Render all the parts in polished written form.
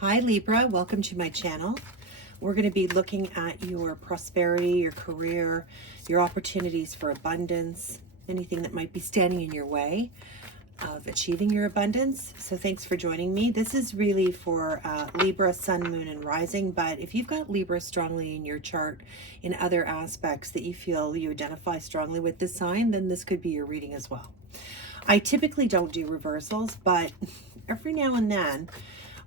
Hi Libra, welcome to my channel. We're going to be looking at your prosperity, your career, your opportunities for abundance, anything that might be standing in your way of achieving your abundance. So thanks for joining me. This is really for Libra, Sun, Moon, and Rising, but if you've got Libra strongly in your chart in other aspects that you feel you identify strongly with this sign, then this could be your reading as well. I typically don't do reversals, but every now and then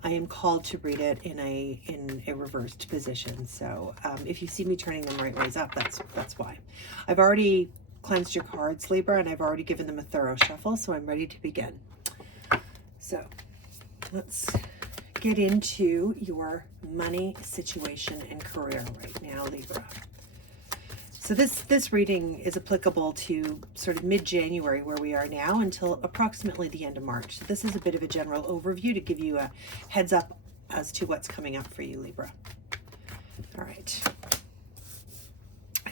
I am called to read it in a reversed position. So if you see me turning them right ways up, that's why. I've already cleansed your cards, Libra, and I've already given them a thorough shuffle, so I'm ready to begin. So let's get into your money situation and career right now, Libra. So this reading is applicable to sort of mid-January where we are now until approximately the end of March. So this is a bit of a general overview to give you a heads up as to what's coming up for you, Libra. All right.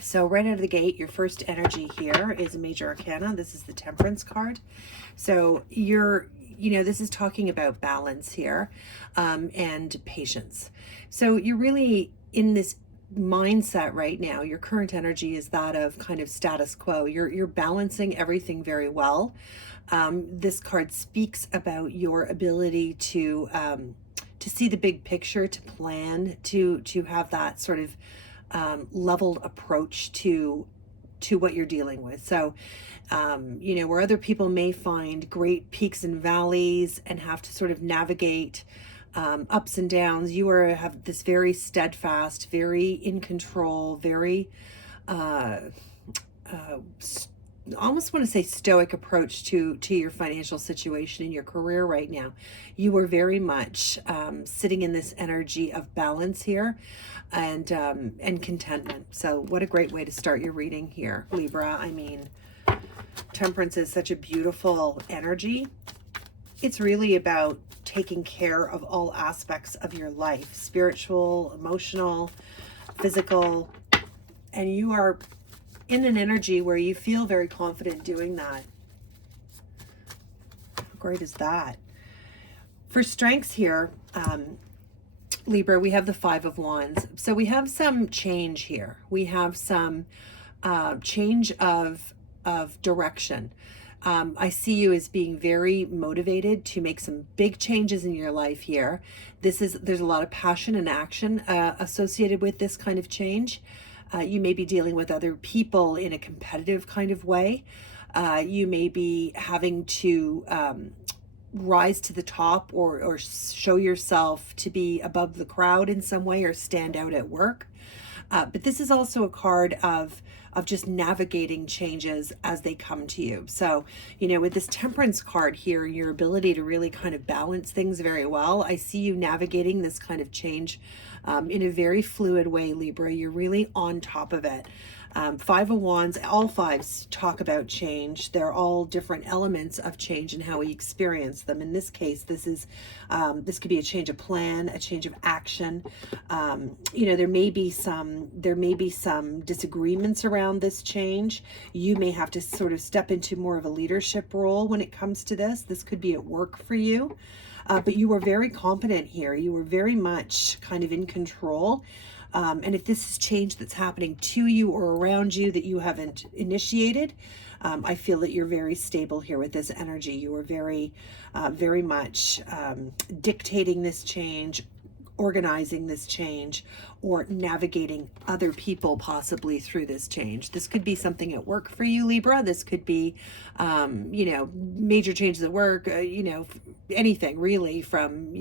So right out of the gate, your first energy here is a major arcana. This is the Temperance card. So this is talking about balance here and patience. So you're really in this mindset right now. Your current energy is that of kind of status quo. You're balancing everything very well. This card speaks about your ability to see the big picture, to plan, to have that sort of leveled approach to what you're dealing with. So where other people may find great peaks and valleys and have to sort of navigate ups and downs, you have this very steadfast, very in control, very almost want to say stoic approach to your financial situation in your career right now. You are very much sitting in this energy of balance here and contentment. So what a great way to start your reading here, Libra. I mean, Temperance is such a beautiful energy. It's really about taking care of all aspects of your life, spiritual, emotional, physical, and you are in an energy where you feel very confident doing that. How great is that? For strengths here, Libra, we have the Five of Wands. So we have some change here. We have some change of direction. I see you as being very motivated to make some big changes in your life here. There's a lot of passion and action associated with this kind of change. You may be dealing with other people in a competitive kind of way. You may be having to rise to the top or show yourself to be above the crowd in some way or stand out at work. But this is also a card of just navigating changes as they come to you. So, with this Temperance card here, your ability to really kind of balance things very well, I see you navigating this kind of change in a very fluid way, Libra. You're really on top of it. Five of Wands, all fives talk about change. They're all different elements of change and how we experience them. In this case, this could be a change of plan, a change of action. There may be some disagreements around this change. You may have to sort of step into more of a leadership role when it comes to this. This could be at work for you. But you are very competent here. You are very much kind of in control. And if this is change that's happening to you or around you that you haven't initiated, I feel that you're very stable here with this energy. You are very, very much dictating this change, organizing this change, or navigating other people possibly through this change. This could be something at work for you, Libra. This could be, major changes at work, anything really, from,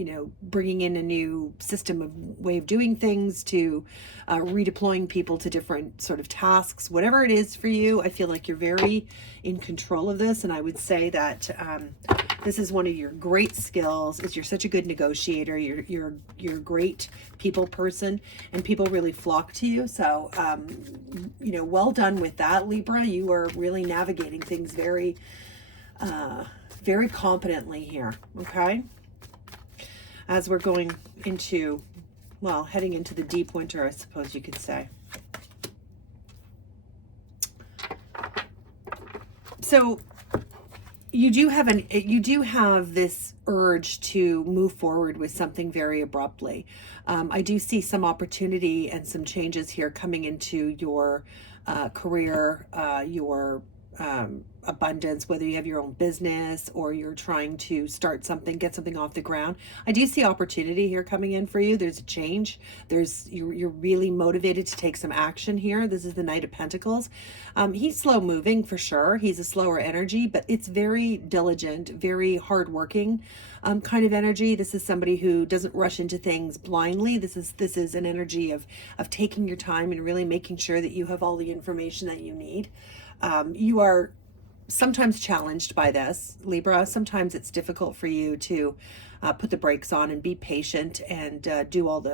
bringing in a new system of way of doing things to redeploying people to different sort of tasks. Whatever it is for you, I feel like you're very in control of this. And I would say that this is one of your great skills, is you're such a good negotiator. You're a great people person, and people really flock to you. So, well done with that, Libra. You are really navigating things very, very competently here. Okay. As we're going into, heading into the deep winter, I suppose you could say. So you do have this urge to move forward with something very abruptly. I do see some opportunity and some changes here coming into your career, your abundance, whether you have your own business or you're trying to start something, get something off the ground. I do see opportunity here coming in for you. There's a change. You're really motivated to take some action here. This is the Knight of Pentacles. He's slow moving for sure. He's a slower energy, but it's very diligent, very hardworking kind of energy. This is somebody who doesn't rush into things blindly. This is an energy of taking your time and really making sure that you have all the information that you need. You are sometimes challenged by this, Libra. Sometimes it's difficult for you to put the brakes on and be patient and do all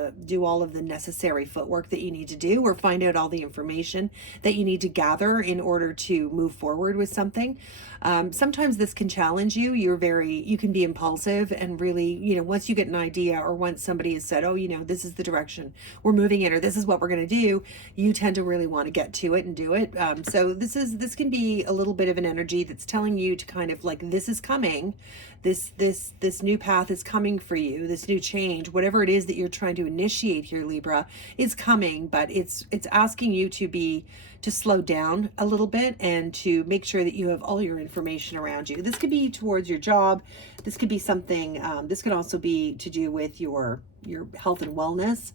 of the necessary footwork that you need to do, or find out all the information that you need to gather in order to move forward with something. Sometimes this can challenge you. You can be impulsive and really, once you get an idea, or once somebody has said, oh, this is the direction we're moving in, or this is what we're going to do, you tend to really want to get to it and do it. So this can be a little bit of an energy that's telling you to kind of like, this is coming. This new path is coming for you. This new change, whatever it is that you're trying to initiate here, Libra, is coming, but it's asking you to slow down a little bit and to make sure that you have all your information around you. This could be towards your job. This could be something, this could also be to do with your health and wellness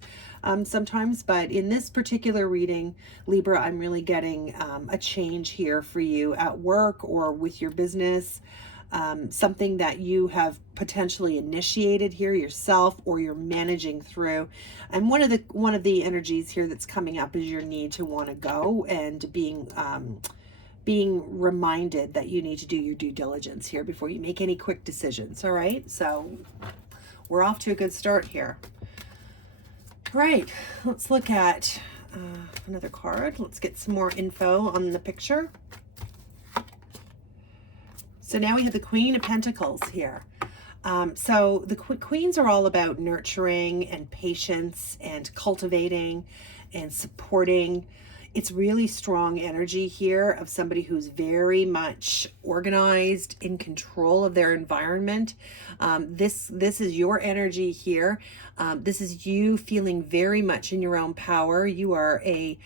sometimes. But in this particular reading, Libra, I'm really getting a change here for you at work or with your business. Something that you have potentially initiated here yourself, or you're managing through. And one of the energies here that's coming up is your need to want to go, and being reminded that you need to do your due diligence here before you make any quick decisions. All right, so we're off to a good start here. Right, let's look at another card. Let's get some more info on the picture. So now we have the Queen of Pentacles here. So the queens are all about nurturing and patience and cultivating and supporting. It's really strong energy here of somebody who's very much organized, in control of their environment. This is your energy here. This is you feeling very much in your own power. You are a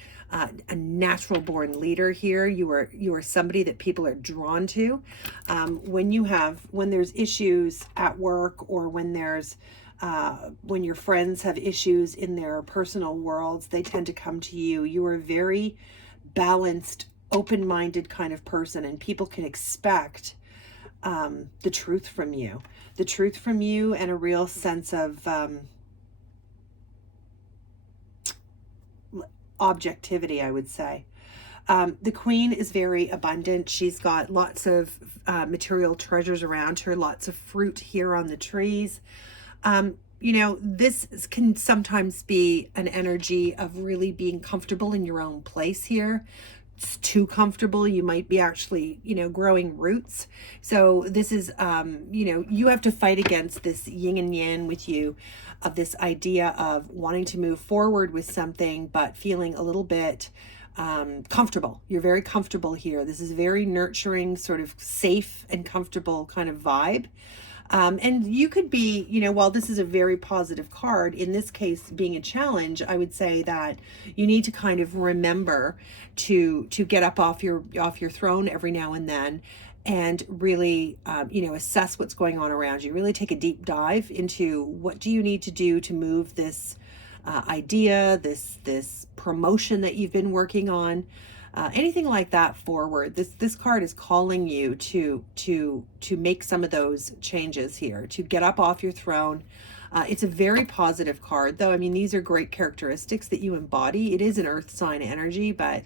natural born leader here. You are somebody that people are drawn to. When there's issues at work, or when your friends have issues in their personal worlds, they tend to come to you. You are a very balanced, open-minded kind of person, and people can expect the truth from you. And a real sense of objectivity, I would say. The Queen is very abundant. She's got lots of material treasures around her, lots of fruit here on the trees. This can sometimes be an energy of really being comfortable in your own place here. It's too comfortable. You might be actually, growing roots. So this is, you have to fight against this yin and yang with you, of this idea of wanting to move forward with something, but feeling a little bit comfortable. You're very comfortable here. This is very nurturing, sort of safe and comfortable kind of vibe. And you could be, while this is a very positive card, in this case being a challenge, I would say that you need to kind of remember to get up off your throne every now and then, and really, assess what's going on around you. Really take a deep dive into what do you need to do to move this idea, this promotion that you've been working on, anything like that forward. This card is calling you to make some of those changes here, to get up off your throne. It's a very positive card, though. I mean, these are great characteristics that you embody. It is an earth sign energy, but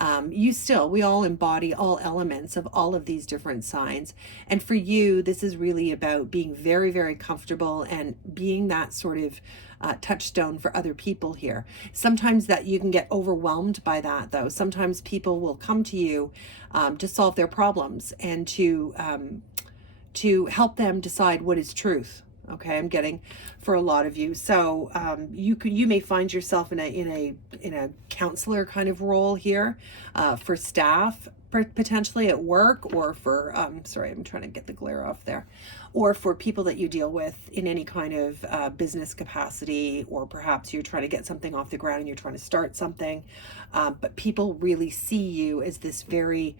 we all embody all elements of all of these different signs. And for you, this is really about being very, very comfortable and being that sort of touchstone for other people here. Sometimes that you can get overwhelmed by that, though. Sometimes people will come to you to solve their problems and to help them decide what is truth. Okay, I'm getting for a lot of you. So you may find yourself in a counselor kind of role here for staff. potentially at work, or for, sorry, I'm trying to get the glare off there, or for people that you deal with in any kind of business capacity, or perhaps you're trying to get something off the ground and you're trying to start something. But people really see you as this very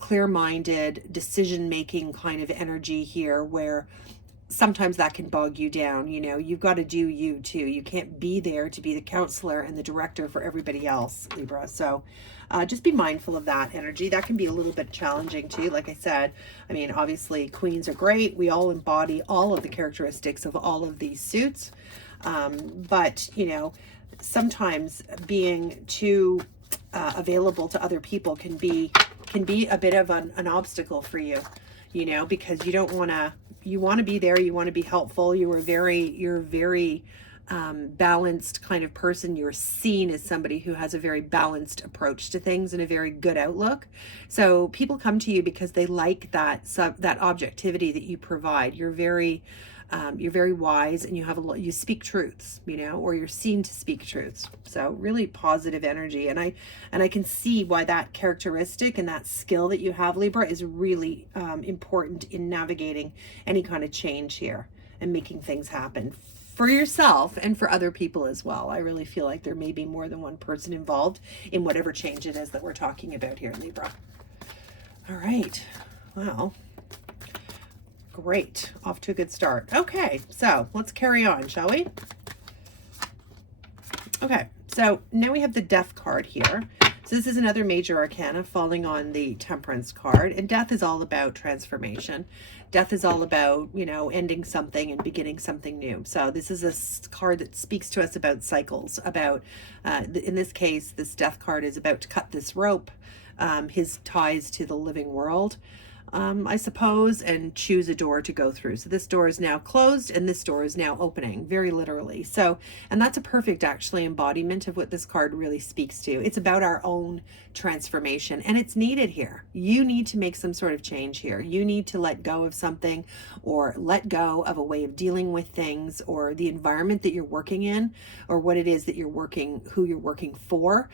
clear-minded, decision-making kind of energy here, where sometimes that can bog you down. You know, you've got to do you too. You can't be there to be the counselor and the director for everybody else, Libra. So just be mindful of that energy. That can be a little bit challenging too. Like I said, I mean, obviously queens are great. We all embody all of the characteristics of all of these suits. But, you know, sometimes being too available to other people can be a bit of an obstacle for you, you know, because you don't want to, you want to be there, you want to be helpful. You're very balanced kind of person. You're seen as somebody who has a very balanced approach to things and a very good outlook. So people come to you because they like that objectivity that you provide. You're very wise, and you speak truths, you know, or you're seen to speak truths. So really positive energy. And I can see why that characteristic and that skill that you have, Libra, is really important in navigating any kind of change here and making things happen for yourself and for other people as well. I really feel like there may be more than one person involved in whatever change it is that we're talking about here, Libra. All right. Well, great. Off to a good start. Okay, so let's carry on, shall we? Okay, so now we have the Death card here. So this is another major arcana falling on the Temperance card. And death is all about transformation. Death is all about, you know, ending something and beginning something new. So this is a card that speaks to us about cycles, about, in this case, this Death card is about to cut this rope, his ties to the living world, I suppose, and choose a door to go through. So this door is now closed and this door is now opening, very literally. So, and that's a perfect actually embodiment of what this card really speaks to. It's about our own transformation, and it's needed here. You need to make some sort of change here. You need to let go of something, or let go of a way of dealing with things, or the environment that you're working in, or what it is that you're working, who you're working for.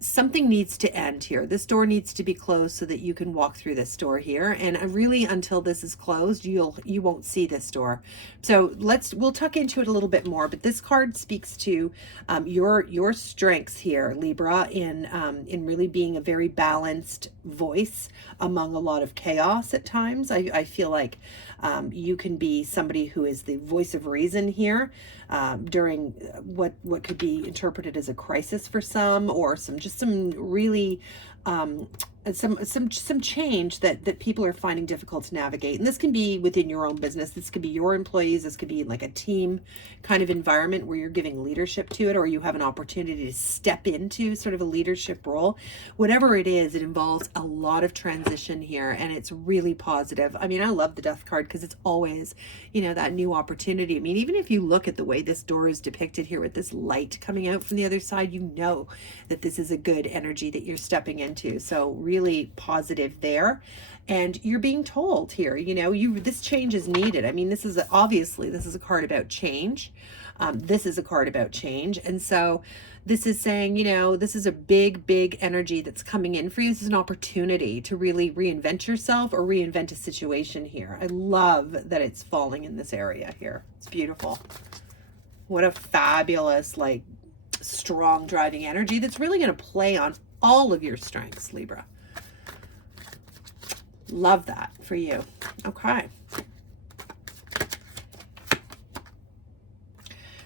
Something needs to end here. This door needs to be closed so that you can walk through this door here. And really, until this is closed, you won't see this door. So we'll tuck into it a little bit more. But this card speaks to your strengths here, Libra, in really being a very balanced voice among a lot of chaos at times. I feel like you can be somebody who is the voice of reason here during what could be interpreted as a crisis for some, or some really some change that people are finding difficult to navigate. And this can be within your own business. This could be your employees. This could be like a team kind of environment where you're giving leadership to it, or you have an opportunity to step into sort of a leadership role. Whatever it is, it involves a lot of transition here, and it's really positive. I mean, I love the Death card because it's always, you know, that new opportunity. I mean, even if you look at the way this door is depicted here with this light coming out from the other side, you know that this is a good energy that you're stepping into. So really positive there. And you're being told here, you know, this change is needed. I mean, this is a card about change. This is a card about change. And so this is saying, you know, this is a big energy that's coming in for you. This is an opportunity to really reinvent yourself or reinvent a situation here. I love that it's falling in this area here. It's beautiful. What a fabulous, like, strong driving energy that's really going to play on all of your strengths, Libra. Love that for you. Okay.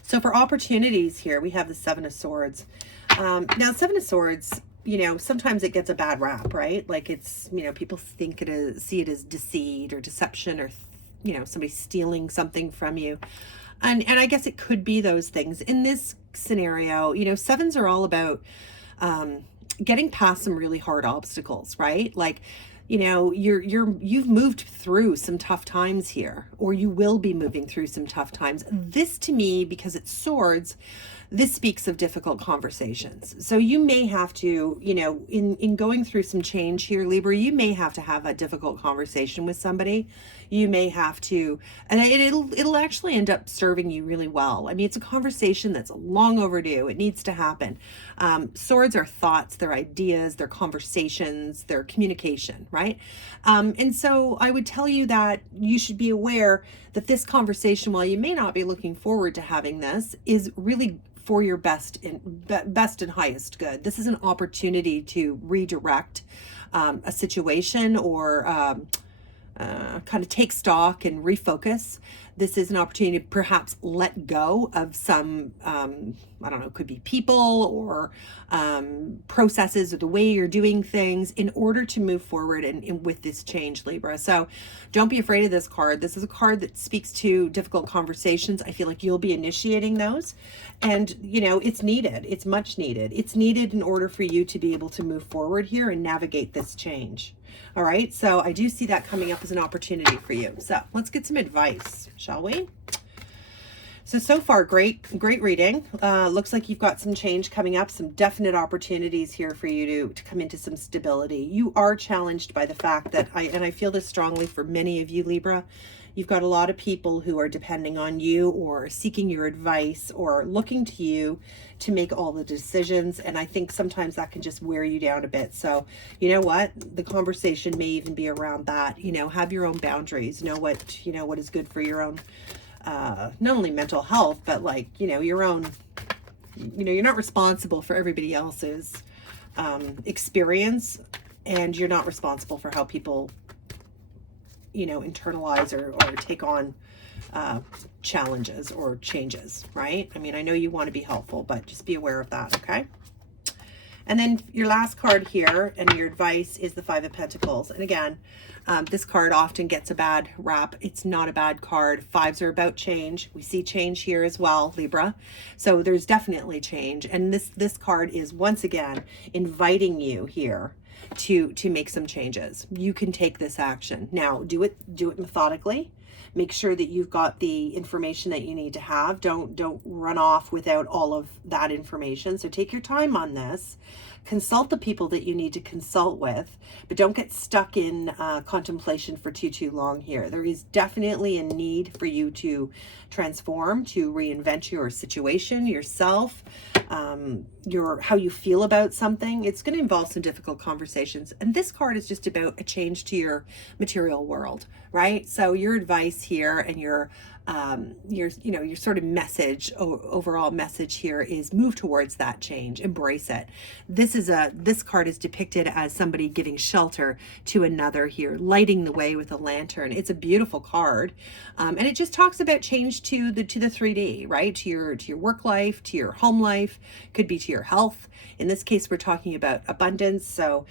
So for opportunities here, we have the Seven of Swords. Now, Seven of Swords, you know, sometimes it gets a bad rap, right? Like, it's, you know, people see it as deceit or deception, or, you know, somebody stealing something from you. And I guess it could be those things. In this scenario, you know, sevens are all about getting past some really hard obstacles, right? Like, you know, you've moved through some tough times here, or you will be moving through some tough times. This to me, because it's swords, this speaks of difficult conversations. So you may have to, you know, in going through some change here, Libra, you may have to have a difficult conversation with somebody. You may have to, and it'll actually end up serving you really well. I mean, it's a conversation that's long overdue. It needs to happen. Swords are thoughts, they're ideas, they're conversations, they're communication, right? And so I would tell you that you should be aware that this conversation, while you may not be looking forward to having this, is really for your best and highest good. This is an opportunity to redirect a situation, or kind of take stock and refocus. This is an opportunity to perhaps let go of some, I don't know, it could be people or processes or the way you're doing things in order to move forward and with this change, Libra. So don't be afraid of this card. This is a card that speaks to difficult conversations. I feel like you'll be initiating those. And, you know, it's needed. It's much needed. It's needed in order for you to be able to move forward here and navigate this change. All right, so I do see that coming up as an opportunity for you. So let's get some advice, shall we? So far, great reading. Looks like you've got some change coming up, some definite opportunities here for you to come into some stability. You are challenged by the fact that, and I feel this strongly for many of you, Libra, you've got a lot of people who are depending on you or seeking your advice or looking to you to make all the decisions. And I think sometimes that can just wear you down a bit. So you know what? The conversation may even be around that. You know, have your own boundaries. Know what is good for your own, not only mental health, but like, you know, your own, you know, you're not responsible for everybody else's experience, and you're not responsible for how people, you know, internalize or take on challenges or changes, right? I mean, I know you want to be helpful, but just be aware of that, okay? And then your last card here and your advice is the Five of Pentacles. And again, this card often gets a bad rap. It's not a bad card. Fives are about change. We see change here as well, Libra. So there's definitely change. And this card is once again inviting you here to make some changes. You can take this action. Now, do it methodically. Make sure that you've got the information that you need to have. Don't run off without all of that information. So take your time on this. Consult the people that you need to consult with, but don't get stuck in contemplation for too long here. There is definitely a need for you to transform, to reinvent your situation, yourself, how you feel about something. It's going to involve some difficult conversations. And this card is just about a change to your material world, right? So your advice here and your sort of message, overall message here is move towards that change, embrace it. This card is depicted as somebody giving shelter to another here, lighting the way with a lantern. It's a beautiful card. And it just talks about change to the 3D, right? To your work life, to your home life, could be to your health. In this case, we're talking about abundance. So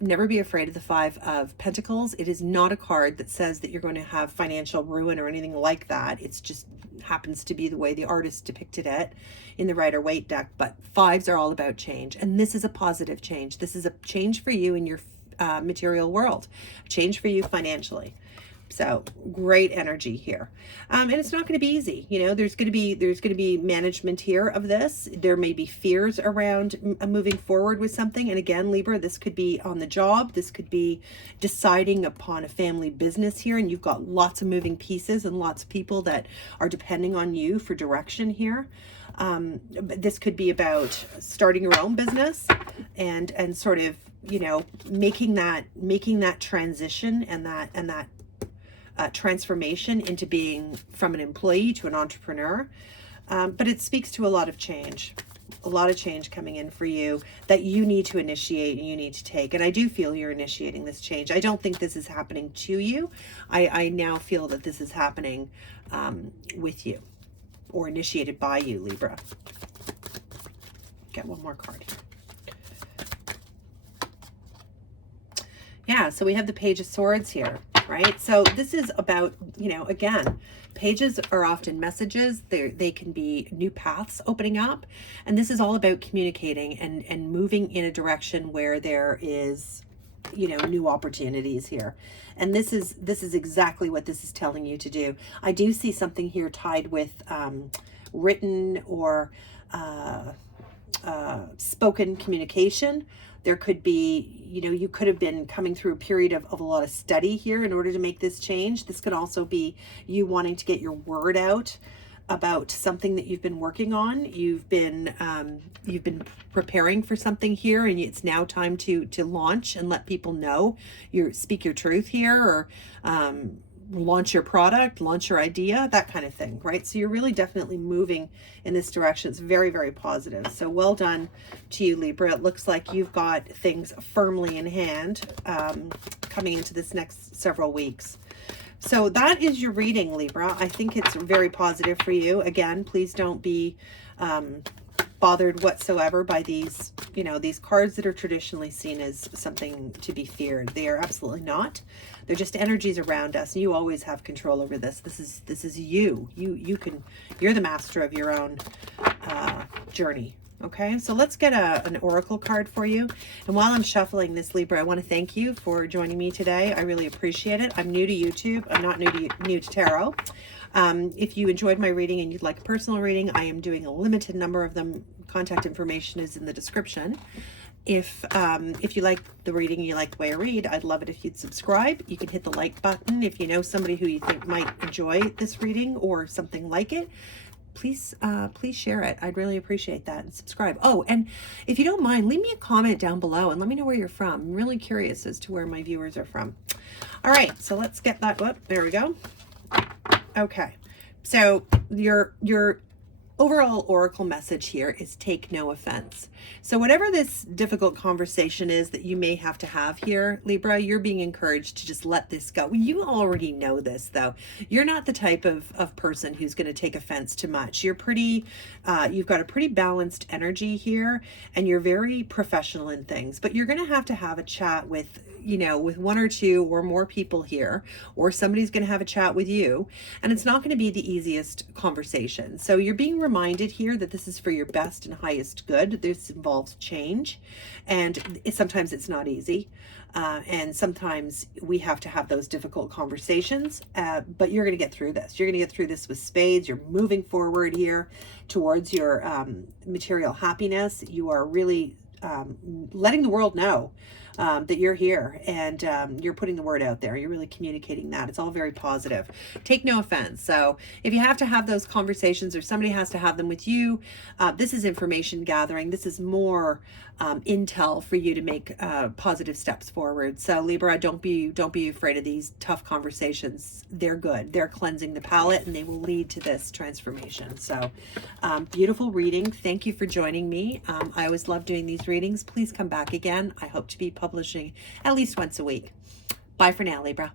never be afraid of the Five of Pentacles. It is not a card that says that you're going to have financial ruin or anything like that. It's just happens to be the way the artist depicted it in the Rider-Waite deck. But fives are all about change. And this is a positive change. This is a change for you in your material world, a change for you financially. So great energy here. And it's not going to be easy. You know, there's going to be management here of this. There may be fears around moving forward with something. And again, Libra, this could be on the job. This could be deciding upon a family business here. And you've got lots of moving pieces and lots of people that are depending on you for direction here. This could be about starting your own business and sort of, you know, making that transition and that transformation into being from an employee to an entrepreneur. But it speaks to a lot of change coming in for you that you need to initiate and you need to take. And I do feel you're initiating this change. I don't think this is happening to you. I now feel that this is happening with you or initiated by you, Libra. Get one more card here. Yeah, so we have the Page of Swords here, right? So this is about, you know, again, pages are often messages. They can be new paths opening up. And this is all about communicating and moving in a direction where there is you know, new opportunities here. And this is exactly what this is telling you to do. I do see something here tied with written or spoken communication. There could be, you know, you could have been coming through a period of a lot of study here in order to make this change. This could also be you wanting to get your word out about something that you've been working on. You've been preparing for something here, and it's now time to launch and let people know. Speak your truth here, or launch your product, launch your idea, that kind of thing, right? So you're really definitely moving in this direction. It's very, very positive. So well done to you, Libra. It looks like you've got things firmly in hand coming into this next several weeks. So that is your reading, Libra. I think it's very positive for you. Again, please don't be bothered whatsoever by these, you know, these cards that are traditionally seen as something to be feared. They are absolutely not. They're just energies around us, and you always have control over this. This is you. You're the master of your own journey. Okay, so let's get an oracle card for you. And while I'm shuffling this, Libra, I want to thank you for joining me today. I really appreciate it. I'm new to YouTube. I'm not new to tarot. If you enjoyed my reading and you'd like a personal reading, I am doing a limited number of them. Contact information is in the description. If you like the reading and you like the way I read, I'd love it if you'd subscribe. You can hit the like button. If you know somebody who you think might enjoy this reading or something like it, please share it. I'd really appreciate that, and subscribe. Oh, and if you don't mind, leave me a comment down below and let me know where you're from. I'm really curious as to where my viewers are from. All right, so let's get that up. There we go. Okay, so your overall oracle message here is take no offense. So whatever this difficult conversation is that you may have to have here, Libra, you're being encouraged to just let this go. You already know this, though. You're not the type of person who's going to take offense to much. You're pretty, you've got a pretty balanced energy here, and you're very professional in things, but you're going to have a chat with, you know, with one or two or more people here, or somebody's going to have a chat with you, and it's not going to be the easiest conversation. So you're being reminded here that this is for your best and highest good. This involves change, and sometimes it's not easy, and sometimes we have to have those difficult conversations, but you're going to get through this. You're going to get through this with spades. You're moving forward here towards your material happiness. You are really letting the world know that you're here, and you're putting the word out there. You're really communicating that. It's all very positive. Take no offense. So if you have to have those conversations, or somebody has to have them with you, this is information gathering. This is more intel for you to make positive steps forward. So Libra, don't be afraid of these tough conversations. They're good. They're cleansing the palette, and they will lead to this transformation. So beautiful reading. Thank you for joining me. I always love doing these readings. Please come back again. I hope to be publishing at least once a week. Bye for now, Libra.